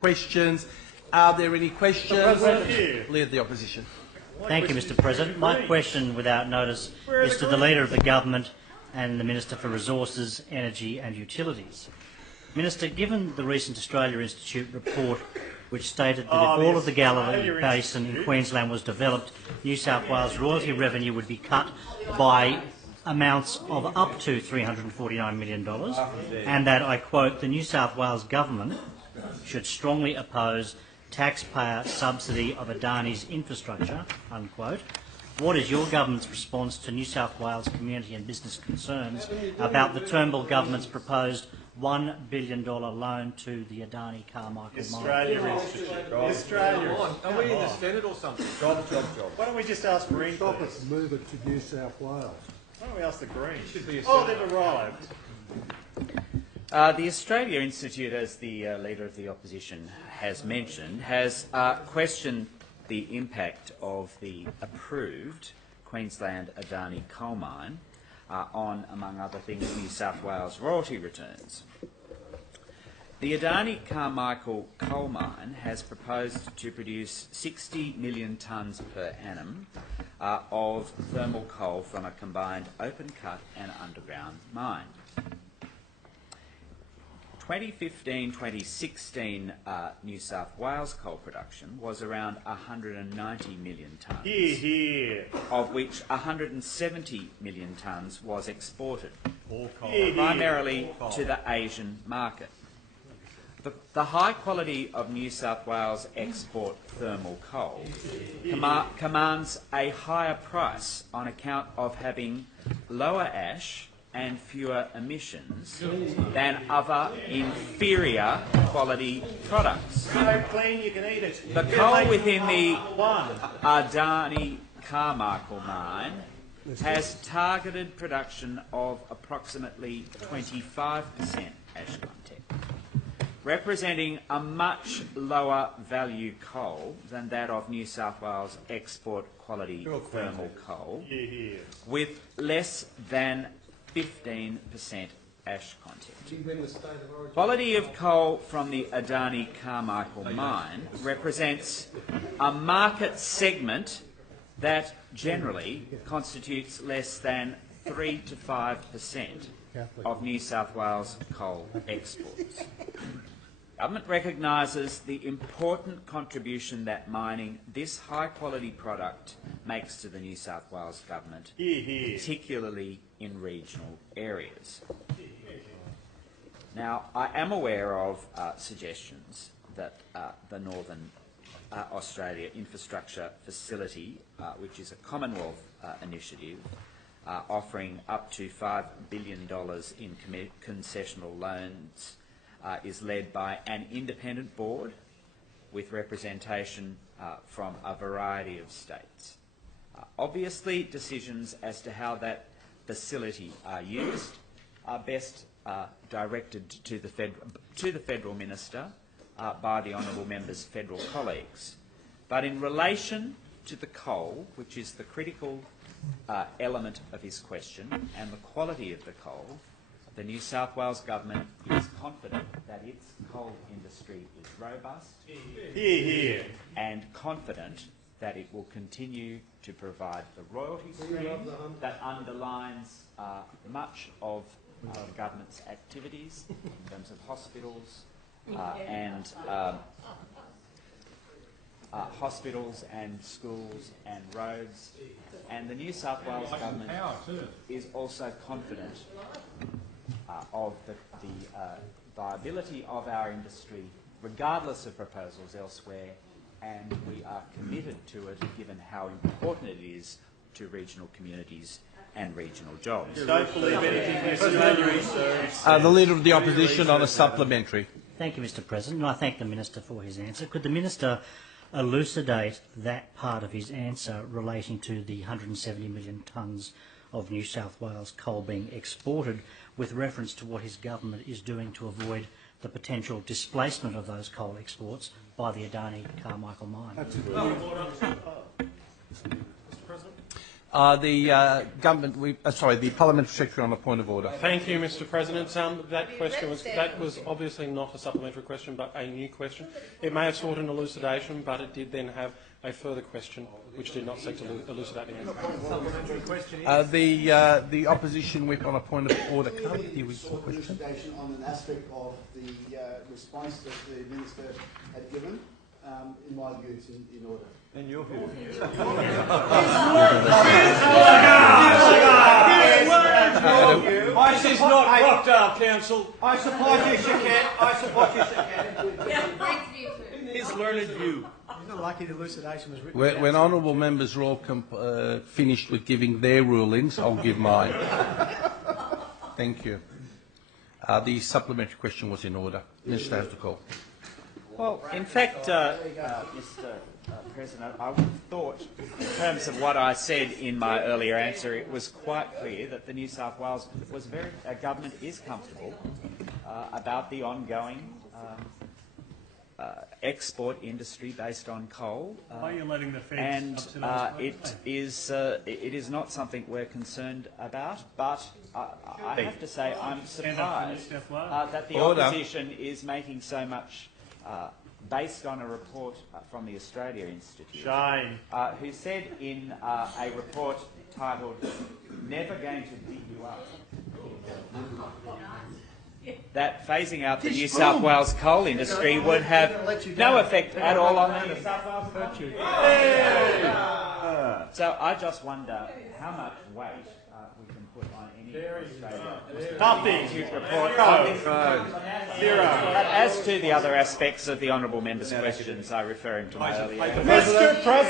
Questions? Are there any questions? Leader of the Opposition. Thank you, Mr President. My question, without notice, is to the Leader of the Government and the Minister for Resources, Energy and Utilities. Minister, given the recent Australia Institute report which stated that if all of the Galilee Basin in Queensland was developed, New South Wales royalty revenue would be cut by amounts of up to $349 million, and that, I quote, the New South Wales Government should strongly oppose taxpayer subsidy of Adani's infrastructure, unquote. What is your government's response to New South Wales community and business concerns about the Turnbull government's proposed $1 billion loan to the Adani Carmichael mine? Australia Institute. Australia. Are we in the Senate or something? Job. Why don't we just ask Green? Stop it, move it to New South Wales. Why don't we ask the Greens? Oh, they've arrived. The Australia Institute, as the Leader of the Opposition has mentioned, has questioned the impact of the approved Queensland Adani coal mine on, among other things, New South Wales royalty returns. The Adani Carmichael coal mine has proposed to produce 60 million tonnes per annum of thermal coal from a combined open cut and underground mine. 2015-2016 New South Wales coal production was around 190 million tonnes, of which 170 million tonnes was exported, primarily to the Asian market. The high quality of New South Wales export thermal coal commands a higher price on account of having lower ash and fewer emissions than other inferior quality products. So clean you can eat it. The coal within the Adani Carmichael mine has targeted production of approximately 25% ash content, representing a much lower value coal than that of New South Wales export quality thermal coal, with less than 15% ash content. Quality of coal from the Adani Carmichael mine represents a market segment that generally constitutes less than 3 to 5% of New South Wales coal exports. Government recognises the important contribution that mining this high-quality product makes to the New South Wales Government, particularly in regional areas. Now, I am aware of suggestions that the Northern Australia Infrastructure Facility, which is a Commonwealth initiative, offering up to $5 billion in concessional loans, is led by an independent board with representation from a variety of states. Obviously, decisions as to how that facility are used are best directed to the Federal Minister by the Honourable Member's federal colleagues. But in relation to the coal, which is the critical element of his question, and the quality of the coal, the New South Wales Government is confident that its coal industry is robust and confident that it will continue to provide the royalty stream that underlines much of the government's activities in terms of hospitals and schools and roads. And the New South Wales Government is also confident of the viability of our industry, regardless of proposals elsewhere, and we are committed to it given how important it is to regional communities and regional jobs. Don't believe anything The Leader of the Opposition on a supplementary. Thank you, Mr President, and I thank the Minister for his answer. Could the Minister elucidate that part of his answer relating to the 170 million tonnes of New South Wales coal being exported, with reference to what his government is doing to avoid the potential displacement of those coal exports by the Adani Carmichael mine? The Parliamentary Secretary on a point of order. Thank you, Mr. President. That was obviously not a supplementary question, but a new question. It may have sought an elucidation, but it did then have a further question, which did not seek to elucidate the answer. The opposition whip on a point of order. Can't we deal with the question? Elucidation on an aspect of the response that the Minister had given. In my view, it's in order. In your view. This is not Rockdale Council. I support you, Shaket. I support you, Shaket. His learned view. You're not lucky the elucidation was written. When honourable members are all finished with giving their rulings, I'll give mine. Thank you. The supplementary question was in order. Minister has the call. Well, in fact, Mr. President, I would have thought, in terms of what I said in my earlier answer, it was quite clear that the New South Wales government is comfortable about the ongoing export industry based on coal. Why are you letting the feds and subsidise it is not something we're concerned about, but I have to say I'm surprised that the opposition is making so much based on a report from the Australia Institute, who said in a report titled "Never Going to Beat You Up," that phasing out the New South Wales coal industry would have no effect at all on the New South Wales coal industry. So I just wonder how much weight we can put on any Australia Institute report on this. Zero. But as to the other aspects of the honourable member's questions, I refer him to my earlier. Mr. President.